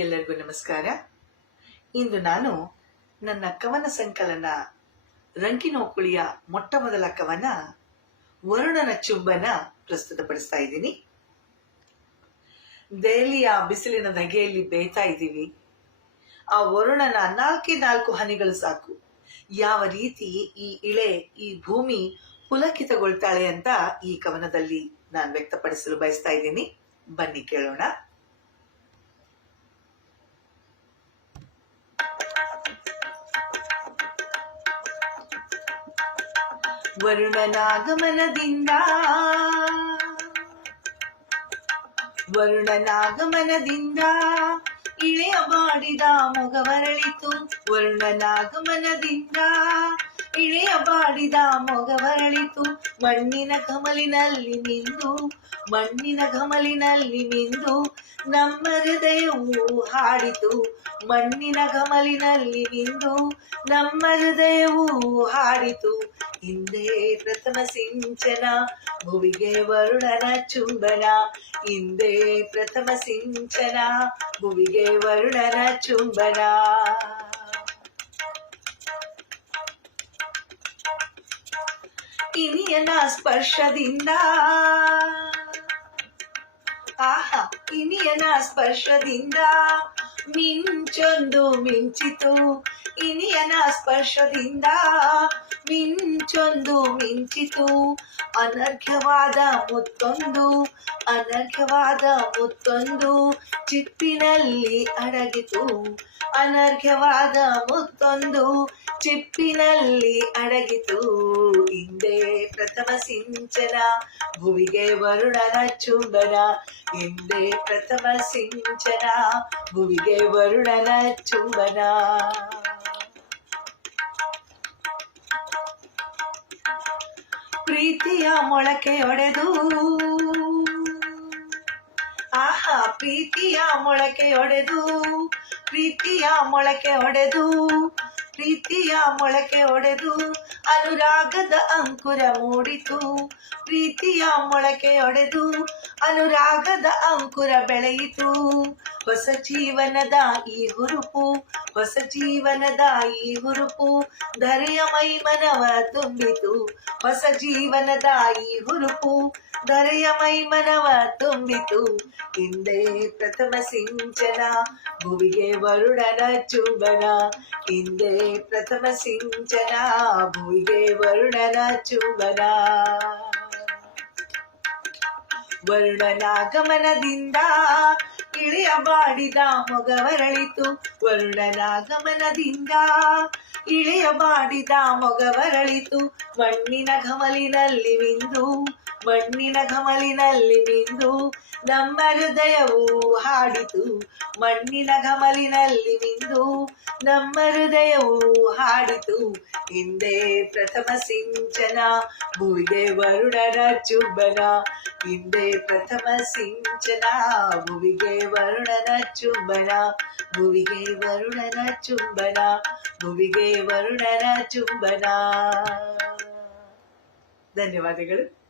ಎಲ್ಲರಿಗೂ ನಮಸ್ಕಾರ. ಇಂದು ನಾನು ನನ್ನ ಕವನ ಸಂಕಲನ ರಂಕಿನೋಕುಳಿಯ ಮೊಟ್ಟ ಮೊದಲ ಕವನ ವರುಣನ ಚುಂಬನ ಪ್ರಸ್ತುತಪಡಿಸ್ತಾ ಇದ್ದೀನಿ. ದೆಹಲಿಯ ಬಿಸಿಲಿನ ಧಗೆಯಲ್ಲಿ ಬೇಯ್ತಾ ಇದ್ದೀವಿ. ಆ ವರುಣನ ನಾಲ್ಕೇ ನಾಲ್ಕು ಹನಿಗಳು ಸಾಕು. ಯಾವ ರೀತಿ ಈ ಇಳೆ, ಈ ಭೂಮಿ ಪುಲಕಿತಗೊಳ್ತಾಳೆ ಅಂತ ಈ ಕವನದಲ್ಲಿ ನಾನು ವ್ಯಕ್ತಪಡಿಸಲು ಬಯಸ್ತಾ ಇದ್ದೀನಿ. ಬನ್ನಿ ಕೇಳೋಣ. ವರುಣನಾಗಮನದಿಂದ. ವರುಣನಾಗಮನದಿಂದ ಇಳೆಯ ಬಾಡಿದ ಮೊಗವರಳಿತು ವರುಣನಾಗಮನದಿಂದ ಇಳೆಯ ಬಾಡಿದ ಮೊಗವರಳಿತು ಮಣ್ಣಿನ ಕಮಲಿನಲ್ಲಿ ನಿಂದು, ಮಣ್ಣಿನ ಕಮಲಿನಲ್ಲಿ ನಿಂದು ನಮ್ಮ ಹೃದಯವು ಹಾಡಿತು. ಮಣ್ಣಿನ ಕಮಲಿನಲ್ಲಿ ನಿಂದು ನಮ್ಮ ಹೃದಯವು ಹಾಡಿತು. ಹಿಂದೆ ಪ್ರಥಮ ಸಿಂಚನ ಭುವಿಗೆ ವರುಣನ ಚುಂಬನ ಹಿಂದೆ ಪ್ರಥಮ ಸಿಂಚನ ಭುವಿಗೆ ವರುಣನ ಚುಂಬನ ಇನಿಯನ ಸ್ಪರ್ಶದಿಂದ ಆಹಾ ಇನಿಯನ ಸ್ಪರ್ಶದಿಂದ ಮಿಂಚೊಂದು ಮಿಂಚಿತು ಇನಿಯನ ಸ್ಪರ್ಶದಿಂದ ಮಿಂಚೊಂದು ಮಿಂಚಿತು ಅನರ್ಘ್ಯವಾದ ಮುತ್ತೊಂದು ಅನರ್ಘ್ಯವಾದ ಮುತ್ತೊಂದು ಚಿಪ್ಪಿನಲ್ಲಿ ಅಡಗಿತು ಅನರ್ಘ್ಯವಾದ ಮುತ್ತೊಂದು ಚಿಪ್ಪಿನಲ್ಲಿ ಅಡಗಿತು ಹಿಂದೆ ಪ್ರಥಮ ಸಿಂಚನ ಭುವಿಗೆ ವರುಣನ ಚುಂಬನ ಹಿಂದೆ ಪ್ರಥಮ ಸಿಂಚನ ಭುವಿಗೆ ವರುಣನ ಚುಂಬನ ಪ್ರೀತಿಯ ಮೊಳಕೆಯೊಡೆದು ಆಹಾ, ಪ್ರೀತಿಯ ಮೊಳಕೆಯೊಡೆದು ಪ್ರೀತಿಯ ಮೊಳಕೆ ಒಡೆದು. ಪ್ರೀತಿಯ ಮೊಳಕೆ ಒಡೆದು. ಅನುರಾಗದ ಅಂಕುರ ಮೂಡಿತು. ಪ್ರೀತಿಯ ಮೊಳಕೆ ಒಡೆದು. ಅನುರಾಗದ ಅಂಕುರ ಬೆಳೆಯಿತು. ಹೊಸ ಜೀವನದ ಈ ಹುರುಪು ಹೊಸ ಜೀವನದಾಯಿ ಹುರುಪು ಧರೆಯ ಮೈಮನವ ತುಂಬಿತು. ಹೊಸ ಜೀವನದಾಯಿ ಹುರುಪು ಧರೆಯ ಮೈಮನವ ತುಂಬಿತು. ಹಿಂದೆ ಪ್ರಥಮ ಸಿಂಚನ, ಭುವಿಗೆ ವರುಣನ ಚುಂಬನ. ಹಿಂದೆ ಪ್ರಥಮ ಸಿಂಚನ, ಭುವಿಗೆ ವರುಣನ ಚುಂಬನ. ವರುಣನಾಗಮನದಿಂದ ಇಳೆಯ ಬಾಡಿದ ಮೊಗವರಳಿತು ವರುಣನಾಗಮನದಿಂದ ಇಳಿಯ ಬಾಡಿದ ಮೊಗವರಳಿತು ಮಣ್ಣಿನ ಘಮಲಿನಲ್ಲಿ ಮಿಂದು ಮಣ್ಣಿನ ಘಮಲಿನಲ್ಲಿ ಬಿಂದು ನಮ್ಮ ಹೃದಯವು ಹಾಡಿತು. ಮಣ್ಣಿನ ಘಮಲಿನಲ್ಲಿ ಬಿಂದು ನಮ್ಮ ಹೃದಯವು ಹಾಡಿತು. ಹಿಂದೆ ಪ್ರಥಮ ಸಿಂಚನ ಭುವಿಗೆ ವರುಣರ ಚುಂಬನ. ಹಿಂದೆ ಪ್ರಥಮ ಸಿಂಚನ ಭುವಿಗೆ ವರುಣನ ಚುಂಬನ. ಭುವಿಗೆ ವರುಣನ ಚುಂಬನ ಭುವಿಗೆ ವರುಣನ ಚುಂಬನ. ಧನ್ಯವಾದಗಳು.